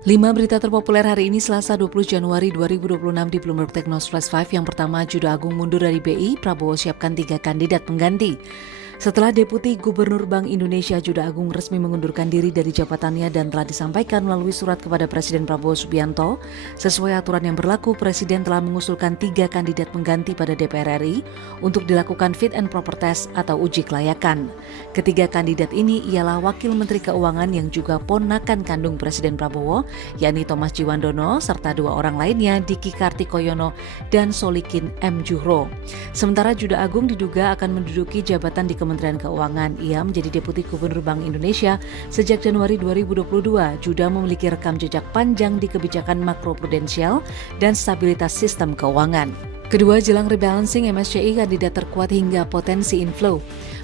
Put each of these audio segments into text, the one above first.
5 berita terpopuler hari ini Selasa 20 Januari 2026 di Bloomberg Technos Flash 5. Yang pertama, Juda Agung mundur dari BI, Prabowo siapkan 3 kandidat pengganti. Setelah Deputi Gubernur Bank Indonesia Juda Agung resmi mengundurkan diri dari jabatannya dan telah disampaikan melalui surat kepada Presiden Prabowo Subianto, sesuai aturan yang berlaku, Presiden telah mengusulkan 3 kandidat pengganti pada DPR RI untuk dilakukan fit and proper test atau uji kelayakan. Ketiga kandidat ini ialah Wakil Menteri Keuangan yang juga ponakan kandung Presiden Prabowo, yakni Thomas Djiwandono, serta 2 orang lainnya, Diki Kartikoyono dan Solikin M. Juhro. Sementara Juda Agung diduga akan menduduki jabatan di Kementerian Keuangan. Ia menjadi Deputi Gubernur Bank Indonesia sejak Januari 2022. Juda memiliki rekam jejak panjang di kebijakan makroprudensial dan stabilitas sistem keuangan. Kedua, jelang rebalancing MSCI kandidat terkuat hingga potensi inflow.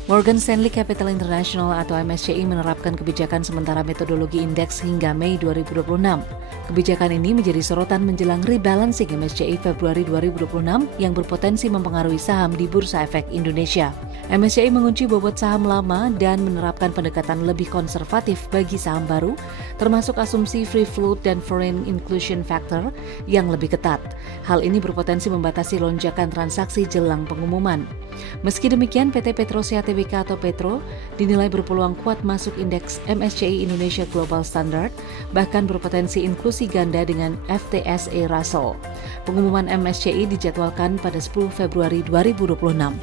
Morgan Stanley Capital International atau MSCI menerapkan kebijakan sementara metodologi indeks hingga Mei 2026. Kebijakan ini menjadi sorotan menjelang rebalancing MSCI Februari 2026 yang berpotensi mempengaruhi saham di Bursa Efek Indonesia. MSCI mengunci bobot saham lama dan menerapkan pendekatan lebih konservatif bagi saham baru, termasuk asumsi free float dan foreign inclusion factor yang lebih ketat. Hal ini berpotensi membatasi lonjakan transaksi jelang pengumuman. Meski demikian, PT Petrosia Tbk atau Petro dinilai berpeluang kuat masuk indeks MSCI Indonesia Global Standard, bahkan berpotensi inklusi ganda dengan FTSE Russell. Pengumuman MSCI dijadwalkan pada 10 Februari 2026.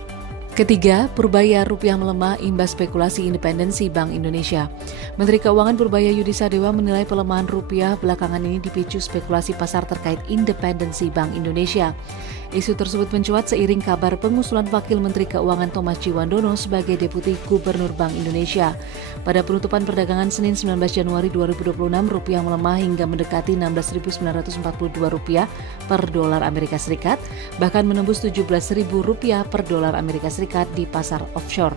Ketiga, Purbaya rupiah melemah imbas spekulasi independensi Bank Indonesia. Menteri Keuangan Purbaya Yudi Sadewa menilai pelemahan rupiah belakangan ini dipicu spekulasi pasar terkait independensi Bank Indonesia. Isu tersebut mencuat seiring kabar pengusulan Wakil Menteri Keuangan Thomas Djiwandono sebagai Deputi Gubernur Bank Indonesia. Pada penutupan perdagangan Senin 19 Januari 2026, rupiah melemah hingga mendekati Rp16.942 per dolar Amerika Serikat, bahkan menembus Rp17.000 per dolar Amerika Serikat di pasar offshore.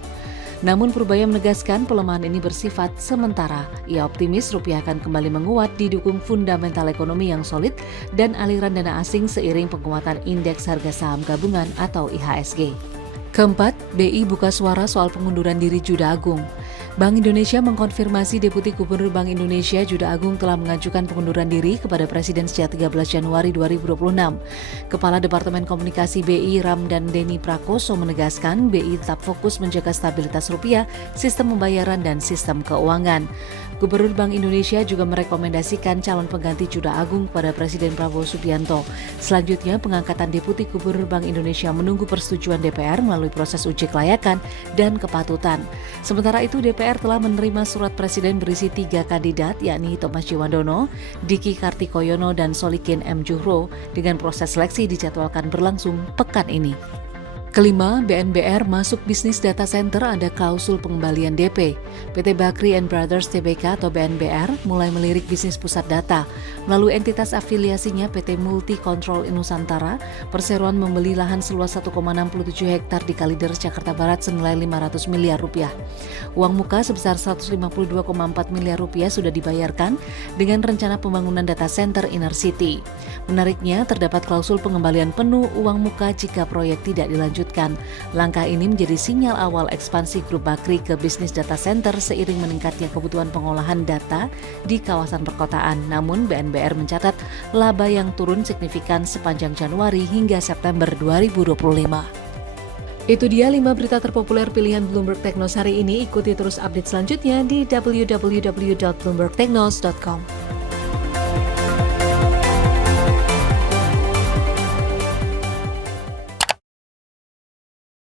Namun Purbaya menegaskan pelemahan ini bersifat sementara. Ia optimis rupiah akan kembali menguat didukung fundamental ekonomi yang solid dan aliran dana asing seiring penguatan indeks harga saham gabungan atau IHSG. Keempat, BI buka suara soal pengunduran diri Juda Agung. Bank Indonesia mengkonfirmasi Deputi Gubernur Bank Indonesia Juda Agung telah mengajukan pengunduran diri kepada Presiden sejak 13 Januari 2026. Kepala Departemen Komunikasi BI Ramdan Deni Prakoso menegaskan BI tetap fokus menjaga stabilitas rupiah, sistem pembayaran, dan sistem keuangan. Gubernur Bank Indonesia juga merekomendasikan calon pengganti Juda Agung kepada Presiden Prabowo Subianto. Selanjutnya, pengangkatan Deputi Gubernur Bank Indonesia menunggu persetujuan DPR melalui proses uji kelayakan dan kepatutan. Sementara itu, DPR telah menerima surat Presiden berisi 3 kandidat, yakni Thomas Djiwandono, Diki Kartikoyono, dan Solikin M. Juhro, dengan proses seleksi dijadwalkan berlangsung pekan ini. Kelima, BNBR masuk bisnis data center, ada klausul pengembalian DP. PT Bakri & Brothers Tbk atau BNBR mulai melirik bisnis pusat data. Melalui entitas afiliasinya PT Multi Control Nusantara, perseroan membeli lahan seluas 1,67 hektar di Kalideres, Jakarta Barat senilai Rp500 miliar. Uang muka sebesar Rp152,4 miliar sudah dibayarkan dengan rencana pembangunan data center Inner City. Menariknya, terdapat klausul pengembalian penuh uang muka jika proyek tidak dilanjutkan. Langkah ini menjadi sinyal awal ekspansi grup Bakri ke bisnis data center seiring meningkatnya kebutuhan pengolahan data di kawasan perkotaan. Namun BNBR mencatat laba yang turun signifikan sepanjang Januari hingga September 2025. Itu dia 5 berita terpopuler pilihan Bloomberg Technos hari ini. Ikuti terus update selanjutnya di www.bloombergtechnos.com.